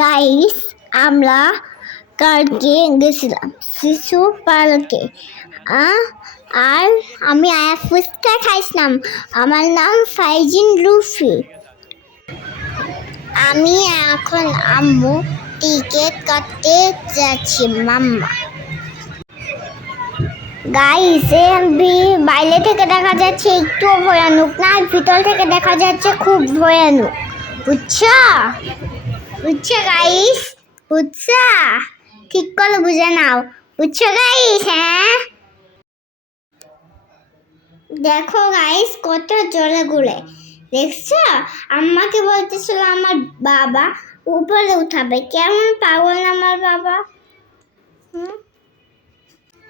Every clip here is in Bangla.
গাইস আমরা কালকে গেছিলাম, শিশু পার্কে আর আমি আয়া ফুচকা খাইছিলাম। আমার নাম ফাইজিন রুফি। আমি এখন আম্মু টিকিট কাটতে যাচ্ছি, মাম্মা। গাইস বাইরে থেকে দেখা যাচ্ছে, একটু ভয়ানক না? ভিতর থেকে দেখা যাচ্ছে খুব ভয়ানক। বুঝছ? বুঝছ গাইস বুঝছ ঠিক করে বুঝে নাও। বুঝছ গাইস হ্যাঁ? দেখো গাইস, কত জোরে ঘুরে দেখছ? আম্মাকে বলতেছিল আমার বাবা উপরে উঠাবে। কেমন পাগল আমার বাবা?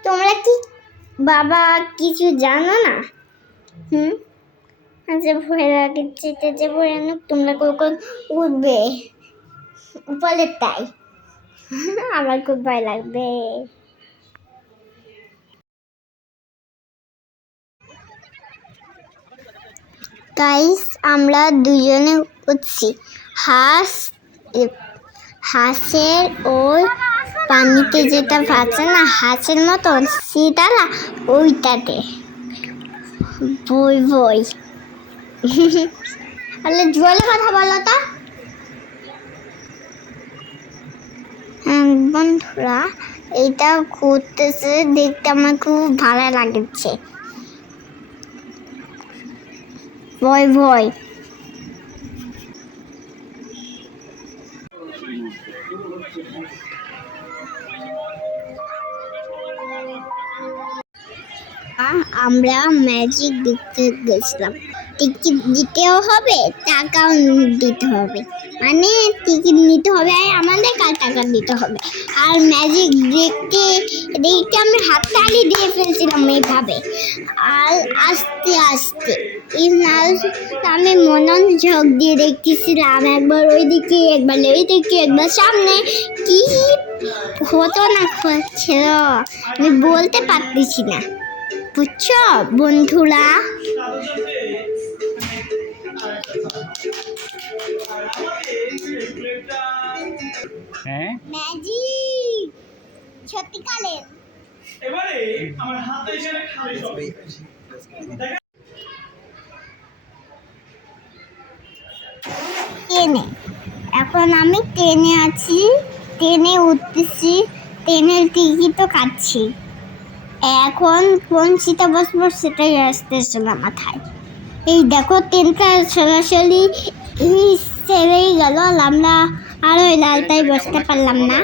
তোমরা কি বাবা কিছু জানো না? হুম? আচ্ছা ভয় লাগছে যে যে ভয়ানক তোমরা কখন উঠবে? উপরে তাই। আমার খুব ভয় লাগবে। গাইস আমরা দুজনে উঠছি। হাঁস, হাঁসের ওই পানিতে যেটা ভাসে না, হাঁসের মতন সিতারা ওইটাতে। বই বই। তাহলে জলে কথা বলো তো হ্যাঁ, বন্ধুরা এটা ঘুরতেছে দেখতে আমার খুব ভালো লাগছে। ভয় ভয়। আমরা ম্যাজিক দেখতে গেছিলাম। টিকিট দিতেও হবে, টাকাও দিতে হবে। মানে টিকিট নিতে হবে, আর আমাদের কার টাকা দিতে হবে? আর ম্যাজিক দেখতে দেখতে আমি হাততালি দিয়ে ফেলছিলাম এইভাবে আর আস্তে আস্তে আমি মনোযোগ দিয়ে দেখতেছিলাম। একবার ওই দিকে একবার ওই দিকে একবার সামনে। কি হতো না হচ্ছিল, আমি বলতে পারতেছি না। বুঝছ বন্ধুরা? সত্যিকালের এবারে আমার হাতে এখানে খালি হবে ট্রেনে। এখন আমি ট্রেনে আছি ট্রেনে উঠতেছি ট্রেনের টিকিটও কাটছি। এখন কোন সিটে বসবো সেটাই আসতেছে না মাথায়। এই দেখো ট্রেনটা সরাসরি ছেড়েই গেল আমরা আর ওই লালটাই বসতে পারলাম না।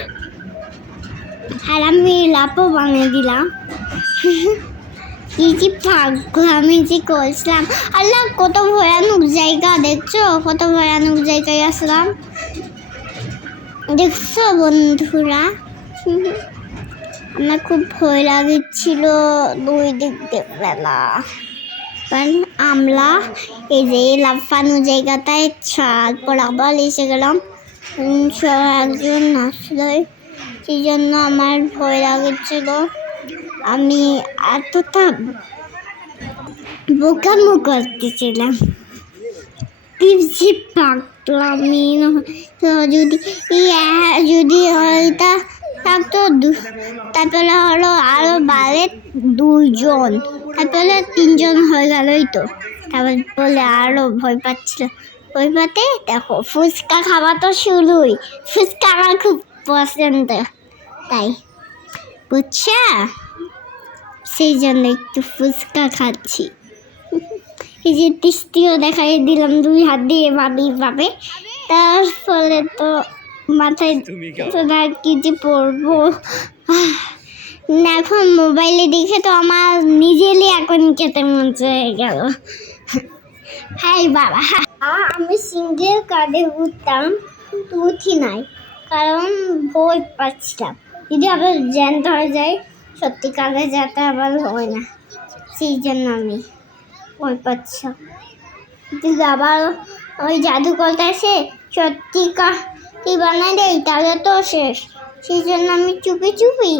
আর আমি লাপও বানিয়ে দিলাম। কি কি আমি যে করছিলাম। আল্লাহ, কত ভয়ানক জায়গা, দেখছ? কত ভয়ানক জায়গায় আসলাম। দেখছ বন্ধুরা? আমার খুব ভয় লাগছিল, দুই দিক বেলা আমরা এই যে লাফানো জায়গাটায় তারপর আবার এসে গেলাম। একজন আসলে সেই জন্য আমার ভয় লাগছিল। আমি এতটা বোকামো করতেছিলাম তো যদি যদি এটা থাকতো তারপরে হলো আরও বাড়ে দুইজন তারপরে তিনজন হয়ে গেলই তো। তারপর বলে আরও ভয় পাচ্ছিল। ভয় পাতে দেখো, ফুচকা খাওয়া তো শুরুই, ফুচকা আমার খুব পছন্দ। তাই। বুঝছা? সেই জন্য একটু ফুচকা খাচ্ছি। এই যে তিস্তিও দেখাই দিলাম দুই হাত দিয়ে ভাবি ভাবে তার ফলে তো মাথায় আর কি যে পড়ব না এখন মোবাইলে দেখে তো আমার নিজেরই এখন খেতে মন হয়ে গেল। হাই বাবা আমি সিঙ্গেল কার্ডে উঠতাম উঠি নাই কারণ ভয় পাচ্ছিলাম। যদি আবার জ্যান ধরে যায় সত্যিকারে যাতে আবার হয় না। সেই জন্য আমি ওই পাচ্ছ। কিন্তু আবার ওই জাদুকরটা এসে সত্যি কা কি বানাই দেয়, তাহলে তো শেষ। সেই জন্য আমি চুপি চুপি